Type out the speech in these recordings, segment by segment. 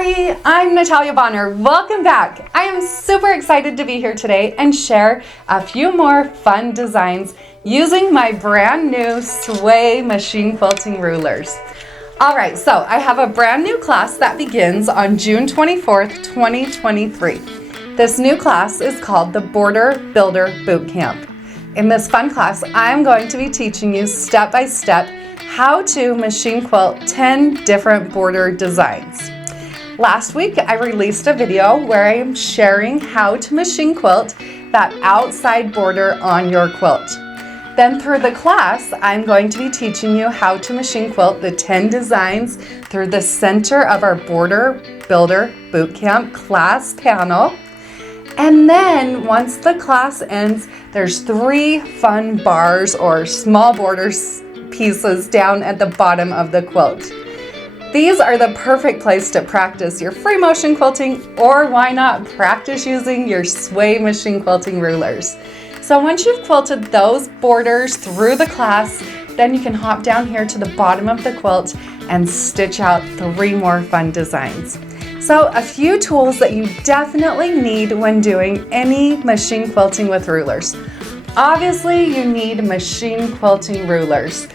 everybody, I'm Natalia Bonner. Welcome back. I am super excited to be here today and share a few more fun designs using my brand new Sway machine quilting rulers. All right, so I have a brand new class that begins on June 24th, 2023. This new class is called the Border Builder Bootcamp. In this fun class, I'm going to be teaching you step by step how to machine quilt 10 different border designs. Last week, I released a video where I am sharing how to machine quilt that outside border on your quilt. Then through the class, I'm going to be teaching you how to machine quilt the 10 designs through the center of our Border Builder Bootcamp class panel. And then once the class ends, there's 3 fun bars or small border pieces down at the bottom of the quilt. These are the perfect place to practice your free motion quilting, or why not practice using your Sway machine quilting rulers. So once you've quilted those borders through the class, then you can hop down here to the bottom of the quilt and stitch out 3 more fun designs. So a few tools that you definitely need when doing any machine quilting with rulers. Obviously, you need machine quilting rulers.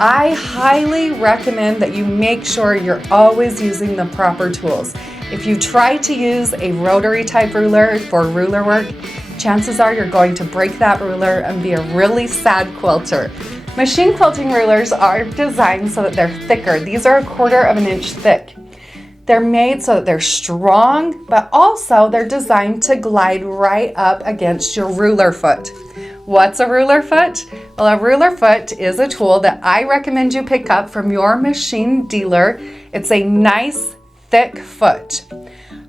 I highly recommend that you make sure you're always using the proper tools. If you try to use a rotary type ruler for ruler work, chances are you're going to break that ruler and be a really sad quilter. Machine quilting rulers are designed so that they're thicker. These are 1/4 inch thick. They're made so that they're strong, but also they're designed to glide right up against your ruler foot. What's a ruler foot? Well, a ruler foot is a tool that I recommend you pick up from your machine dealer. It's a nice, thick foot.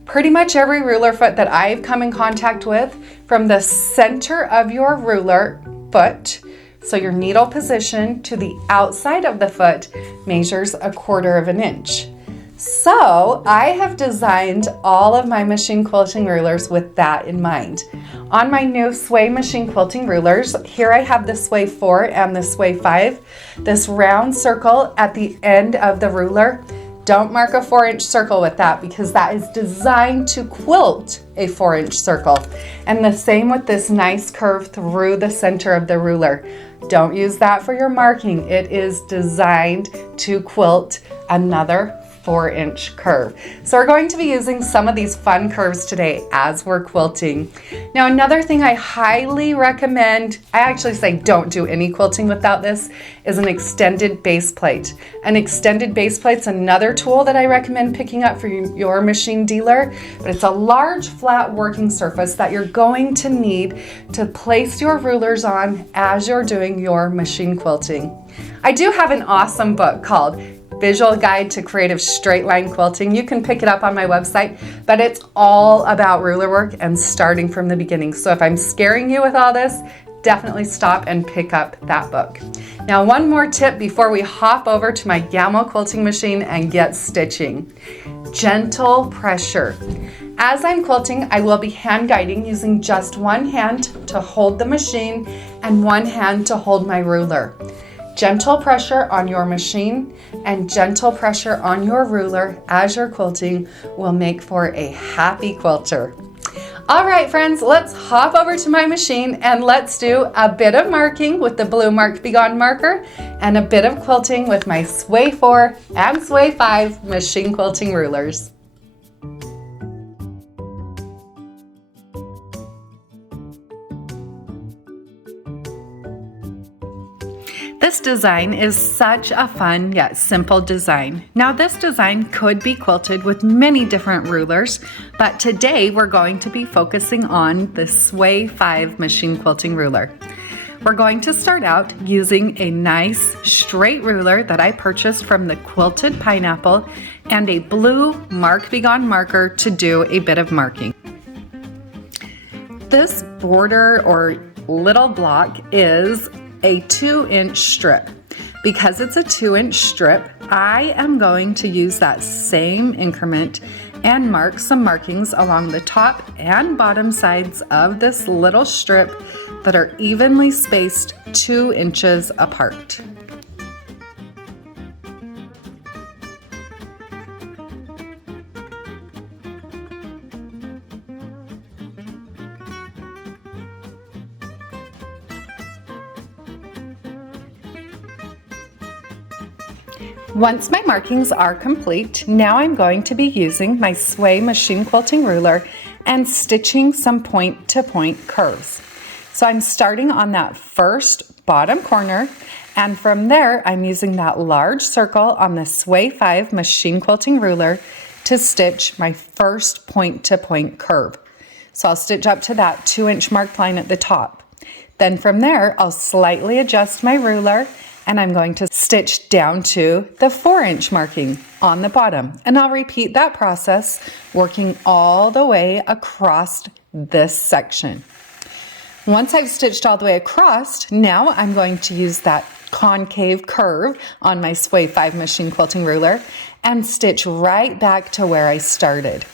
Pretty much every ruler foot that I've come in contact with, from the center of your ruler foot, so your needle position, to the outside of the foot, measures 1/4 inch. So I have designed all of my machine quilting rulers with that in mind. On my new Sway machine quilting rulers, here I have the Sway 4 and the Sway 5. This round circle at the end of the ruler, don't mark a 4-inch circle with that because that is designed to quilt a 4-inch circle. And the same with this nice curve through the center of the ruler. Don't use that for your marking. It is designed to quilt another 4-inch curve. So we're going to be using some of these fun curves today as we're quilting. Now, another thing I highly recommend, I actually say don't do any quilting without this, is an extended base plate. An extended base plate's another tool that I recommend picking up for your machine dealer, but it's a large flat working surface that you're going to need to place your rulers on as you're doing your machine quilting. I do have an awesome book called Visual Guide to Creative Straight Line Quilting. You can pick it up on my website, but it's all about ruler work and starting from the beginning. So if I'm scaring you with all this, definitely stop and pick up that book. Now, one more tip before we hop over to my Gamma quilting machine and get stitching. Gentle pressure. As I'm quilting, I will be hand guiding using just one hand to hold the machine and one hand to hold my ruler. Gentle pressure on your machine and gentle pressure on your ruler as you're quilting will make for a happy quilter. All right, friends, let's hop over to my machine and let's do a bit of marking with the blue Mark Be Gone marker and a bit of quilting with my Sway 4 and Sway 5 machine quilting rulers. This design is such a fun yet simple design. Now, this design could be quilted with many different rulers, but today we're going to be focusing on the Sway 5 machine quilting ruler. We're going to start out using a nice straight ruler that I purchased from the Quilted Pineapple and a blue Mark Be Gone marker to do a bit of marking. This border or little block is a 2-inch strip. Because it's a 2-inch strip, I am going to use that same increment and mark some markings along the top and bottom sides of this little strip that are evenly spaced 2 inches apart. Once my markings are complete, now I'm going to be using my Sway machine quilting ruler and stitching some point-to-point curves. So I'm starting on that first bottom corner, and from there I'm using that large circle on the Sway 5 machine quilting ruler to stitch my first point-to-point curve. So I'll stitch up to that 2-inch marked line at the top. Then from there I'll slightly adjust my ruler, and I'm going to stitch down to the 4-inch marking on the bottom. And I'll repeat that process, working all the way across this section. Once I've stitched all the way across, now I'm going to use that concave curve on my Sway 5 machine quilting ruler and stitch right back to where I started.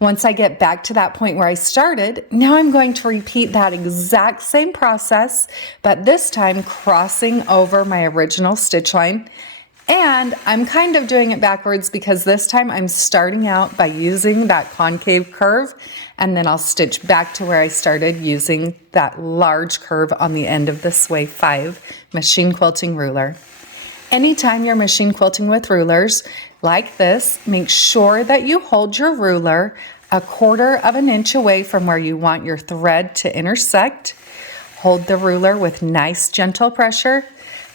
Once I get back to that point where I started, now I'm going to repeat that exact same process, but this time crossing over my original stitch line. And I'm kind of doing it backwards because this time I'm starting out by using that concave curve, and then I'll stitch back to where I started using that large curve on the end of the Sway 5 machine quilting ruler. Anytime you're machine quilting with rulers like this, make sure that you hold your ruler 1/4 of an inch away from where you want your thread to intersect. Hold the ruler with nice gentle pressure,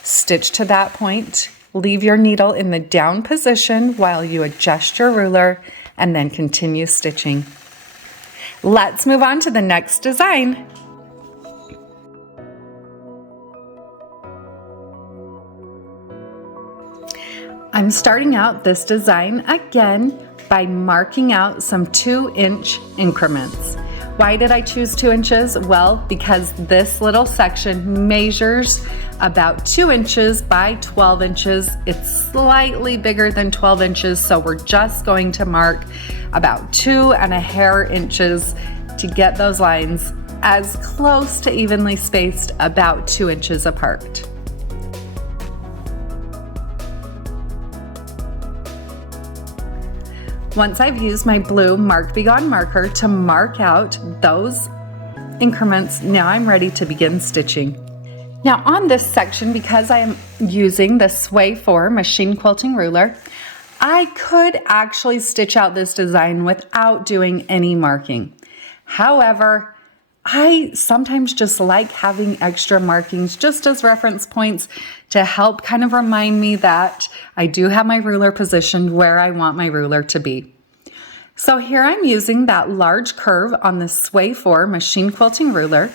stitch to that point, leave your needle in the down position while you adjust your ruler, and then continue stitching. Let's move on to the next design. I'm starting out this design again by marking out some 2-inch increments. Why did I choose 2 inches? Well, because this little section measures about 2 inches by 12 inches. It's slightly bigger than 12 inches, so we're just going to mark about 2 and a hair inches to get those lines as close to evenly spaced, about 2 inches apart. Once I've used my blue Mark Be Gone marker to mark out those increments, now I'm ready to begin stitching. Now on this section, because I am using the Sway 4 machine quilting ruler, I could actually stitch out this design without doing any marking. However, I sometimes just like having extra markings just as reference points to help kind of remind me that I do have my ruler positioned where I want my ruler to be. So here I'm using that large curve on the Sway 4 machine quilting ruler.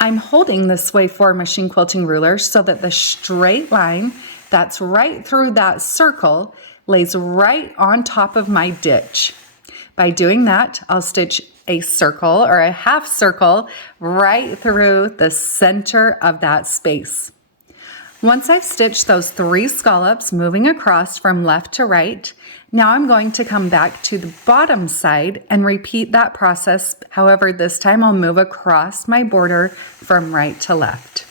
I'm holding the Sway 4 machine quilting ruler so that the straight line that's right through that circle lays right on top of my ditch. By doing that, I'll stitch a circle or a half circle right through the center of that space. Once I've stitched those 3 scallops moving across from left to right, now I'm going to come back to the bottom side and repeat that process. However, this time I'll move across my border from right to left.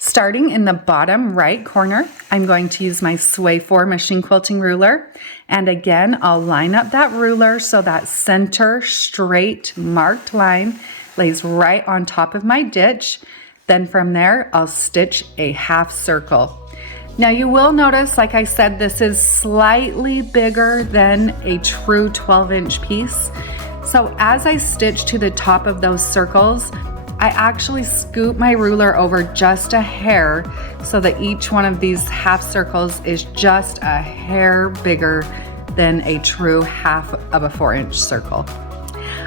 Starting in the bottom right corner, I'm going to use my Sway 4 machine quilting ruler. And again, I'll line up that ruler so that center straight marked line lays right on top of my ditch. Then from there, I'll stitch a half circle. Now you will notice, like I said, this is slightly bigger than a true 12-inch piece. So as I stitch to the top of those circles, I actually scoop my ruler over just a hair so that each one of these half circles is just a hair bigger than a true half of a 4-inch circle.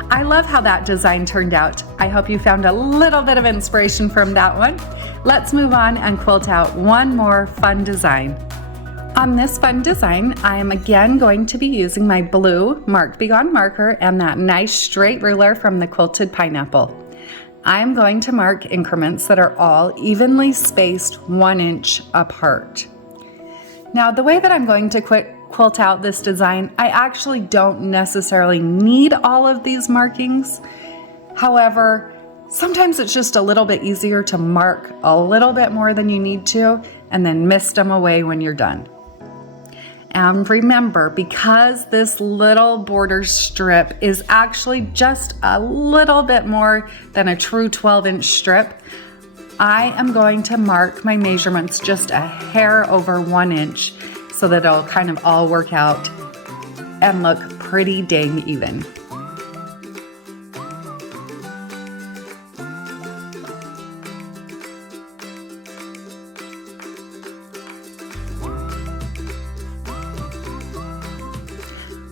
I love how that design turned out. I hope you found a little bit of inspiration from that one. Let's move on and quilt out one more fun design. On this fun design, I am again going to be using my blue Mark Be Gone marker and that nice straight ruler from the Quilted Pineapple. I'm going to mark increments that are all evenly spaced 1 inch apart. Now, the way that I'm going to quilt out this design, I actually don't necessarily need all of these markings. However, sometimes it's just a little bit easier to mark a little bit more than you need to and then mist them away when you're done. And remember, because this little border strip is actually just a little bit more than a true 12-inch strip, I am going to mark my measurements just a hair over 1 inch so that it'll kind of all work out and look pretty dang even.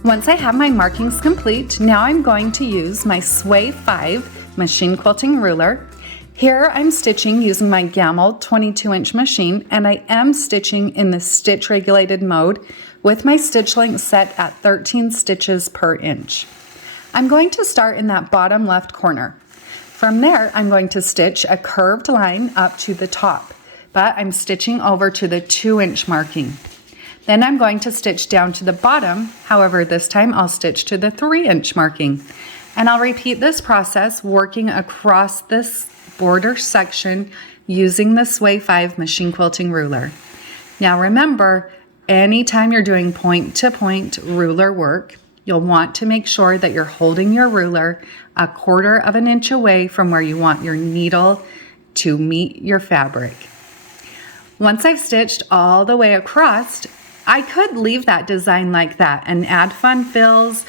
Once I have my markings complete, now I'm going to use my Sway 5 machine quilting ruler. Here I'm stitching using my Gamble 22-inch machine, and I am stitching in the stitch regulated mode with my stitch length set at 13 stitches per inch. I'm going to start in that bottom left corner. From there, I'm going to stitch a curved line up to the top, but I'm stitching over to the 2-inch marking. Then I'm going to stitch down to the bottom. However, this time I'll stitch to the 3-inch marking. And I'll repeat this process working across this border section using the Sway 5 machine quilting ruler. Now remember, anytime you're doing point-to-point ruler work, you'll want to make sure that you're holding your ruler 1/4 of an inch away from where you want your needle to meet your fabric. Once I've stitched all the way across, I could leave that design like that and add fun fills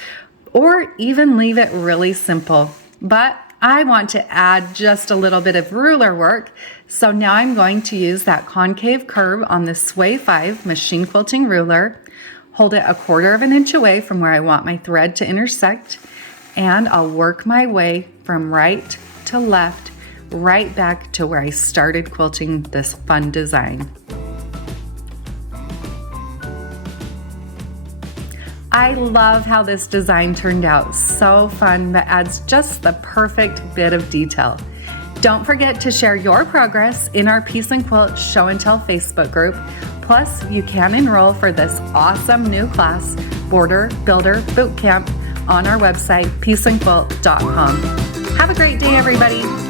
or even leave it really simple, but I want to add just a little bit of ruler work, so now I'm going to use that concave curve on the Sway 5 machine quilting ruler, hold it 1/4 of an inch away from where I want my thread to intersect, and I'll work my way from right to left, right back to where I started quilting this fun design. I love how this design turned out. So fun, that adds just the perfect bit of detail. Don't forget to share your progress in our Piece and Quilt Show and Tell Facebook group. Plus, you can enroll for this awesome new class, Border Builder Bootcamp, on our website, pieceandquilt.com. Have a great day, everybody.